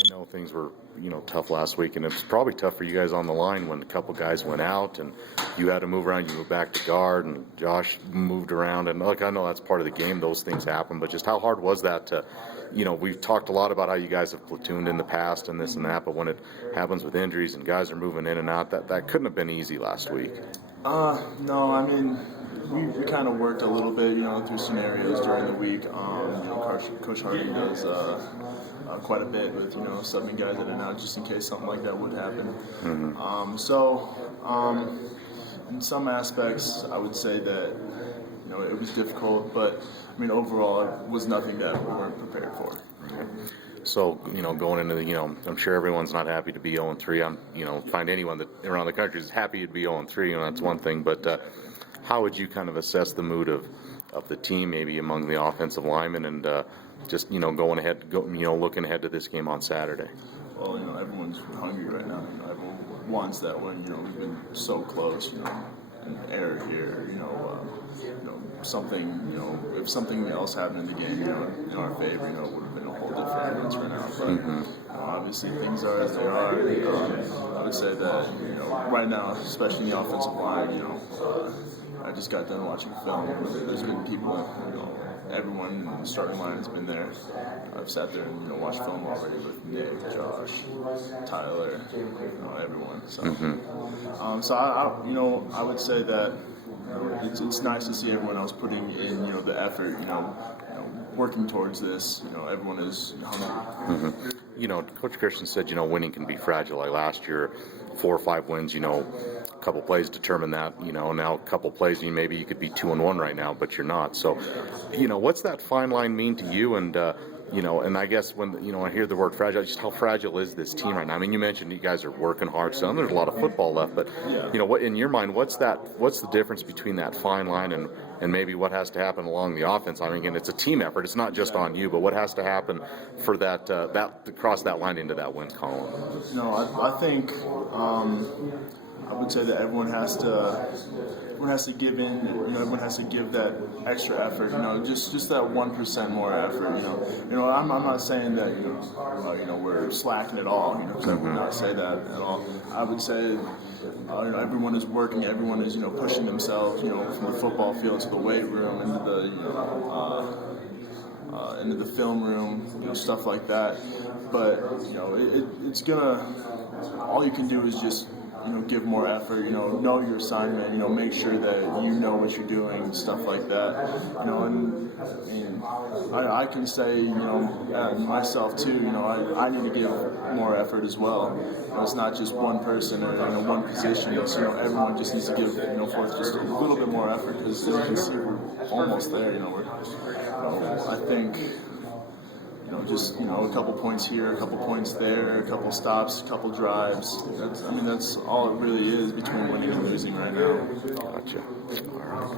I know things were, tough last week, and it was probably tough for you guys on the line when a couple guys went out and you had to move around. You moved back to guard, and Josh moved around. And look, I know that's part of the game; those things happen. But just how hard was that to, we've talked a lot about how you guys have platooned in the past and this and that. But when it happens with injuries and guys are moving in and out, that couldn't have been easy last week. No, I mean, we kind of worked a little bit, through scenarios during the week. Coach Harding does quite a bit with, subbing guys in and out just in case something like that would happen. Mm-hmm. In some aspects, I would say that, it was difficult, but, I mean, overall, it was nothing that we weren't prepared for. Right. So, going into the, I'm sure everyone's not happy to be 0-3. Find anyone that around the country is happy to be 0-3, that's one thing. But how would you kind of assess the mood of the team, maybe among the offensive linemen, and just, going ahead, looking ahead to this game on Saturday? Well, everyone's hungry right now. Everyone wants that win. We've been so close. An error here. Something. If something else happened in the game, in our favor, it would have been a whole different answer now. But obviously things are as they are. I would say that right now, especially in the offensive line, I just got done watching film. There's been people, everyone in the starting line has been there. I've sat there and watched film already with Nick, Josh, Tyler, everyone. So, so I would say that it's nice to see everyone else putting in the effort. Working towards this. Everyone is hungry. Coach Christian said, winning can be fragile. Like last year, 4 or 5 wins, a couple plays determine that, now a couple plays, maybe you could be 2-1 right now, but you're not. So, what's that fine line mean to you? And, and I guess when, I hear the word fragile, just how fragile is this team right now? I mean, you mentioned you guys are working hard, so there's a lot of football left, but, what in your mind, what's the difference between that fine line and maybe what has to happen along the offense? I mean, again, it's a team effort. It's not just on you, but what has to happen for that to cross that line into that win column? I think I would say that everyone has to give in. Everyone has to give that extra effort. Just that 1% more effort. I'm not saying that we're slacking at all. I would not say that at all. I would say everyone is working. Everyone is pushing themselves. From the football field to the weight room into the film room, stuff like that. But it's gonna. All you can do is just give more effort. Know your assignment. Make sure that you know what you're doing, stuff like that. And I can say myself too. I need to give more effort as well. It's not just one person or one position. It's everyone just needs to give forth just a little bit more effort because as you can see we're almost there. I think. Just a couple points here, a couple points there, a couple stops, a couple drives. That's all it really is between winning and losing right now. Gotcha. All right.